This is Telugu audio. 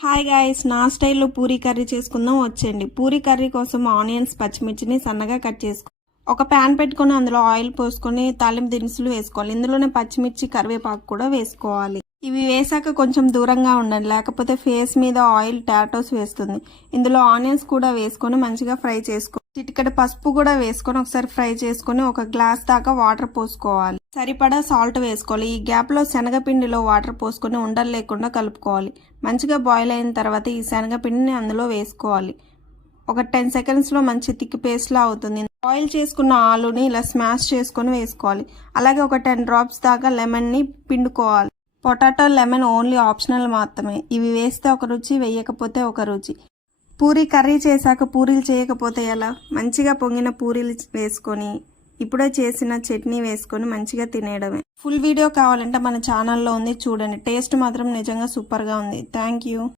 హాయ్ గాయ్స్, నా స్టైల్లో పూరీ కర్రీ చేసుకుందాం వచ్చేయండి. పూరీ కర్రీ కోసం ఆనియన్స్, పచ్చిమిర్చిని సన్నగా కట్ చేసుకో. ఒక ప్యాన్ పెట్టుకొని అందులో ఆయిల్ పోసుకొని తాలింపు దినుసులు వేసుకోవాలి. ఇందులోనే పచ్చిమిర్చి, కరివేపాకు కూడా వేసుకోవాలి. ఇవి వేసాక కొంచెం దూరంగా ఉండండి, లేకపోతే ఫేస్ మీద ఆయిల్ టాటోస్ వేస్తుంది. ఇందులో ఆనియన్స్ కూడా వేసుకొని మంచిగా ఫ్రై చేసుకో. చిటికెడు పసుపు కూడా వేసుకొని ఒకసారి ఫ్రై చేసుకొని ఒక గ్లాస్ దాకా వాటర్ పోసుకోవాలి. సరిపడా సాల్ట్ వేసుకోవాలి. ఈ గ్యాప్లో శనగపిండిలో వాటర్ పోసుకొని ఉండలు లేకుండా కలుపుకోవాలి. మంచిగా బాయిల్ అయిన తర్వాత ఈ శనగపిండిని అందులో వేసుకోవాలి. ఒక 10 సెకండ్స్లో మంచి థిక్ పేస్ట్లా అవుతుంది. బాయిల్ చేసుకున్న ఆలుని ఇలా స్మాష్ చేసుకొని వేసుకోవాలి. అలాగే ఒక 10 డ్రాప్స్ దాకా లెమన్ని పిండుకోవాలి. పొటాటో, లెమన్ ఓన్లీ ఆప్షనల్ మాత్రమే. ఇవి వేస్తే ఒక రుచి, వేయకపోతే ఒక రుచి. పూరీ కర్రీ చేశాక పూరీలు చేయకపోతే ఎలా? మంచిగా పొంగిన పూరీలు వేసుకొని ఇప్పుడే చేసిన చట్నీ వేసుకొని మంచిగా తినేయడమే. ఫుల్ వీడియో కావాలంటే మన ఛానల్లో ఉంది, చూడండి. టేస్ట్ మాత్రం నిజంగా సూపర్గా ఉంది. Thank you.